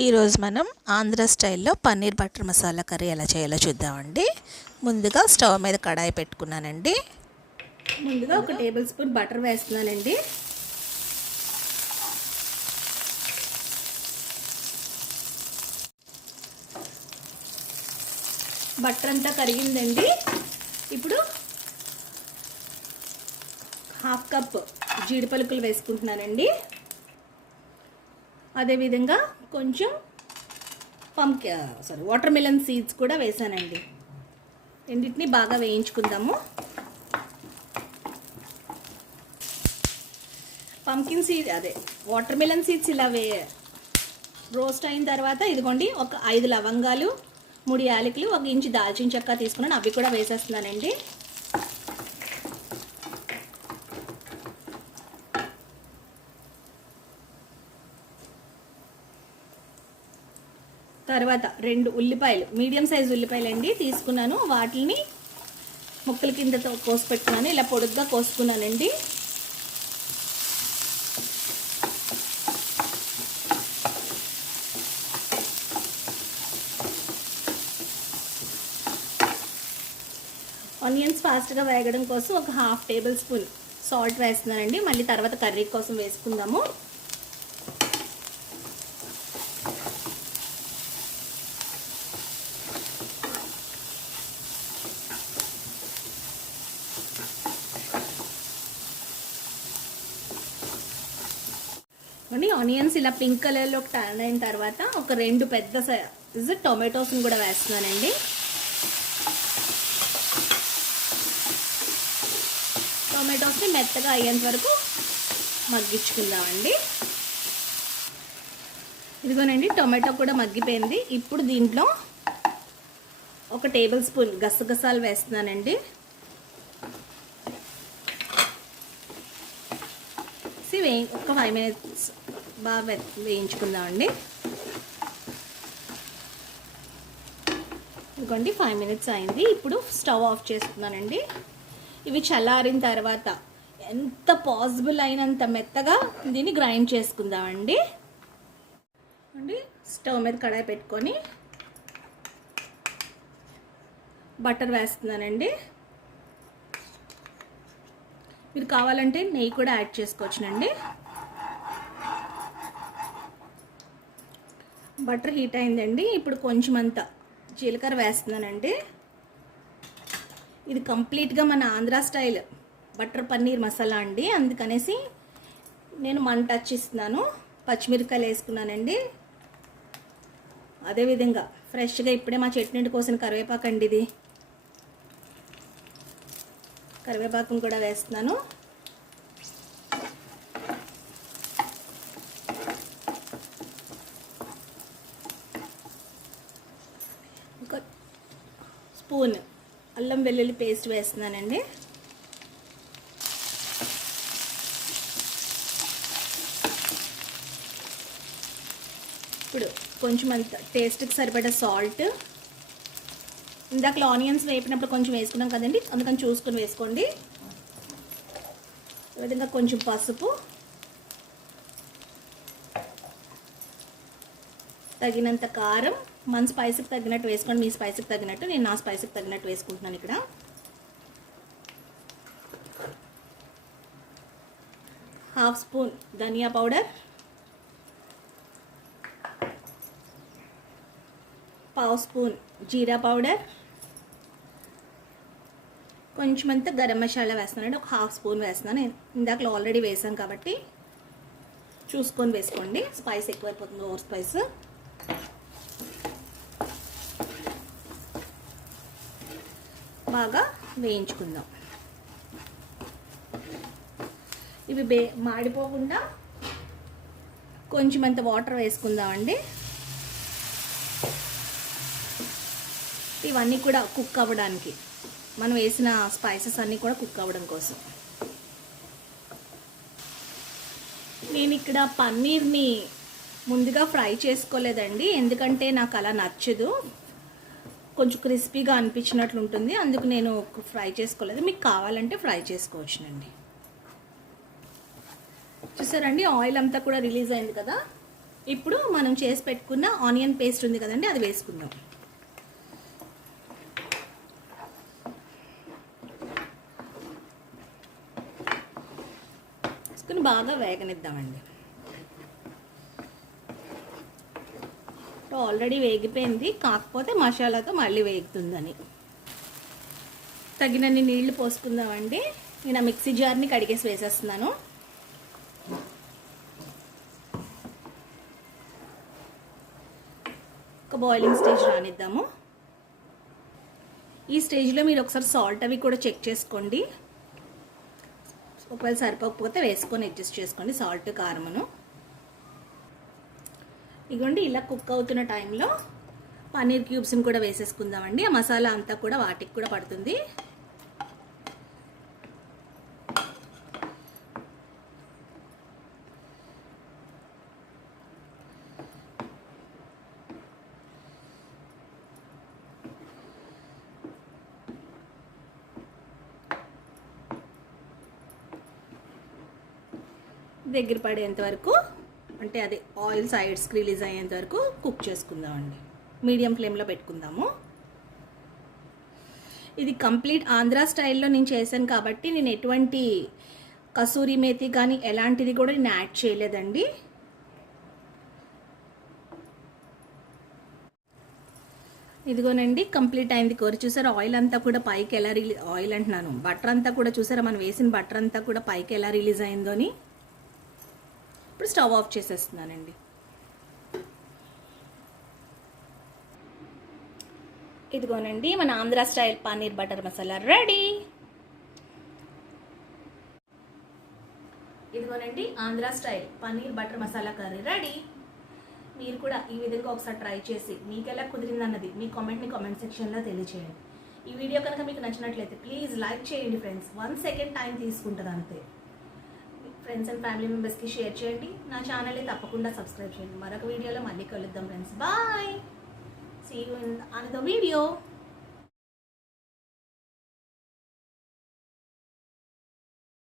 ఈరోజు మనం ఆంధ్ర స్టైల్లో పన్నీర్ బటర్ మసాలా కర్రీ ఎలా చేయాలో చూద్దామండి. ముందుగా స్టవ్ మీద కడాయి పెట్టుకున్నానండి. ముందుగా ఒక టేబుల్ స్పూన్ బటర్ వేస్తున్నానండి. బటర్ అంతా కరిగిందండి. ఇప్పుడు హాఫ్ కప్ జీడిపలుకులు వేసుకుంటున్నానండి. అదేవిధంగా కొంచెం pump sorry watermelon seeds కూడా వేసానండి. రెండింటిని బాగా వేయించుకుందాము. పంకిన్ సీడ్ అదే వాటర్ మిలన్ సీడ్స్ ఇలా వే రోస్ట్ అయిన తర్వాత ఇదిగోండి ఒక ఐదు లవంగాలు మూడు యాలకులు ఒక ఇంచు దాల్చిన చెక్క తీసుకున్నాను అవి కూడా వేసేస్తున్నానండి. తర్వాత రెండు ఉల్లిపాయలు మీడియం సైజ్ ఉల్లిపాయలు అండి తీసుకున్నాను. వాటిని ముక్కల కిందతో కోసి పెట్టుకున్నాను ఇలా పొడుగ్గా కోసుకున్నానండి. ఆనియన్స్ ఫాస్ట్గా వేగడం కోసం ఒక హాఫ్ టేబుల్ స్పూన్ సాల్ట్ వేస్తున్నానండి. మళ్ళీ తర్వాత కర్రీ కోసం వేసుకుందాము. అండి ఆనియన్స్ ఇలా పింక్ కలర్లోకి టర్న్ అయిన తర్వాత ఒక రెండు పెద్ద సైజ్ టొమాటోస్ని కూడా వేస్తున్నానండి. టొమాటోస్ని మెత్తగా అయ్యేంత వరకు మగ్గించుకుందామండి. ఇదిగోనండి టొమాటో కూడా మగ్గిపోయింది. ఇప్పుడు దీంట్లో ఒక టేబుల్ స్పూన్ గసగసాలు వేస్తున్నానండి. వే ఒక ఫైవ్ మినిట్స్ బాగా వేయించుకుందామండి. ఇదిగోండి ఫైవ్ మినిట్స్ అయింది. ఇప్పుడు స్టవ్ ఆఫ్ చేస్తున్నానండి ఇవి చల్లారిన తర్వాత ఎంత పాసిబుల్ అయినంత మెత్తగా దీన్ని గ్రైండ్ చేసుకుందామండి. అండి స్టవ్ మీద కడాయి పెట్టుకొని బటర్ వేస్తున్నానండి. మీరు కావాలంటే నెయ్యి కూడా యాడ్ చేసుకోవచ్చునండి. బటర్ హీట్ అయిందండి. ఇప్పుడు కొంచెం అంత జీలకర్ర వేస్తున్నానండి. ఇది కంప్లీట్గా మన ఆంధ్ర స్టైల్ బటర్ పన్నీర్ మసాలా అండి. అందుకనేసి నేను మన టచ్ ఇస్తున్నాను పచ్చిమిరపకాయలు వేసుకున్నానండి. అదేవిధంగా ఫ్రెష్గా ఇప్పుడే మా చెట్టు కోసిన కరివేపాకు అండి ఇది. కరివేపాకును కూడా వేస్తున్నాను ఒక స్పూన్ అల్లం వెల్లుల్లి పేస్ట్ వేస్తున్నానండి. ఇప్పుడు కొంచెం అంత టేస్ట్కి సరిపడా సాల్ట్. ఇందాక ఆనియన్స్ వేపినప్పుడు కొంచెం వేసుకున్నాం కదండి అందుకని చూసుకొని వేసుకోండి. ఇంకా విధంగా కొంచెం పసుపు. తగినంత కారం మన స్పైస్కి తగినట్టు వేసుకోండి మీ స్పైస్కి తగినట్టు నేను నా స్పైస్కి తగినట్టు వేసుకుంటున్నాను ఇక్కడ. హాఫ్ స్పూన్ ధనియా పౌడర్ పావు స్పూన్ జీరా పౌడర్ కొంచెం అంతా గరం మసాలా వేస్తున్నాను ఒక హాఫ్ స్పూన్ వేస్తున్నాను. ఇందాకలో ఆల్రెడీ వేసాం కాబట్టి చూసుకొని వేసుకోండి. స్పైస్ ఎక్కువైపోతుంది ఓవర్ స్పైస్ బాగా వేయించుకుందాం. ఇవి బే మాడిపోకుండా కొంచెం అంత వాటర్ వేసుకుందామండి. ఇవన్నీ కూడా కుక్ అవ్వడానికి. మనం వేసిన స్పైసెస్ అన్నీ కూడా కుక్ అవ్వడం కోసం. నేను ఇక్కడ పన్నీర్ని ముందుగా ఫ్రై చేసుకోలేదండి. ఎందుకంటే నాకు అలా నచ్చదు. కొంచెం క్రిస్పీగా అనిపించినట్లు ఉంటుంది అందుకు నేను ఫ్రై చేసుకోలేదు. మీకు కావాలంటే ఫ్రై చేసుకోవచ్చునండి. చూసారండి? ఆయిల్ అంతా కూడా రిలీజ్ అయింది కదా? ఇప్పుడు మనం చేసి పెట్టుకున్న ఆనియన్ పేస్ట్ ఉంది కదండి అది వేసుకుందాం. వేసుకుని బాగా వేగనిద్దామండి. ఆల్రెడీ వేగిపోయింది. కాకపోతే మసాలాతో మళ్ళీ వేగుతుందని. తగినన్ని నీళ్ళు పోసుకుందామండి. నేను ఆ మిక్సీ జార్ని కడిగేసి వేసేస్తున్నాను. ఒక బాయిలింగ్ స్టేజ్ రానిద్దాము. ఈ స్టేజ్లో మీరు ఒకసారి సాల్ట్ అవి కూడా చెక్ చేసుకోండి. ఒకవేళ సరిపోకపోతే వేసుకొని అడ్జస్ట్ చేసుకోండి. సాల్ట్ కారమును. ఇగోండి ఇలా కుక్ అవుతున్న టైంలో పన్నీర్ క్యూబ్స్ని కూడా వేసేసుకుందామండి. ఆ మసాలా అంతా కూడా వాటికి కూడా పడుతుంది. దగ్గర పడేంత వరకు అంటే అదే ఆయిల్ సైడ్స్కి రిలీజ్ అయ్యేంత వరకు కుక్ చేసుకుందామండి. మీడియం ఫ్లేమ్లో పెట్టుకుందాము. ఇది కంప్లీట్ ఆంధ్ర స్టైల్లో నేను చేశాను కాబట్టి నేను ఎటువంటి కసూరి మేతి కానీ ఎలాంటిది కూడా నేను యాడ్ చేయలేదండి. ఇదిగోనండి కంప్లీట్ అయింది కూర. చూసారా ఆయిల్ అంతా కూడా పైకి ఎలా రిలీజ్ ఆయిల్ అంటున్నాను. బటర్ అంతా కూడా చూసారా మనం వేసిన బటర్ అంతా కూడా పైకి ఎలా రిలీజ్ అయిందో అని. ఇప్పుడు స్టవ్ ఆఫ్ చేసేస్తున్నానండి. ఇదిగోనండి మన Andhra style paneer butter masala ready. ఇదిగోనండి Andhra style paneer butter masala curry ready. మీరు కూడా ఈ విధంగా ఒకసారి ట్రై చేసి మీకు ఎలా కుదిరిందన్నది మీ కామెంట్ని కామెంట్ సెక్షన్లో తెలియచేయండి. ఈ వీడియో కనుక మీకు నచ్చినట్లయితే ప్లీజ్ లైక్ చేయండి ఫ్రెండ్స్. వన్ సెకండ్ టైం తీసుకుంటుంది అంతే. ఫ్రెండ్స్ అండ్ ఫ్యామిలీ మెంబర్స్కి షేర్ చేయండి. నా ఛానల్ని తప్పకుండా సబ్స్క్రైబ్ చేయండి. మరొక వీడియోలో మళ్ళీ కలుద్దాం friends. Bye! See you in another video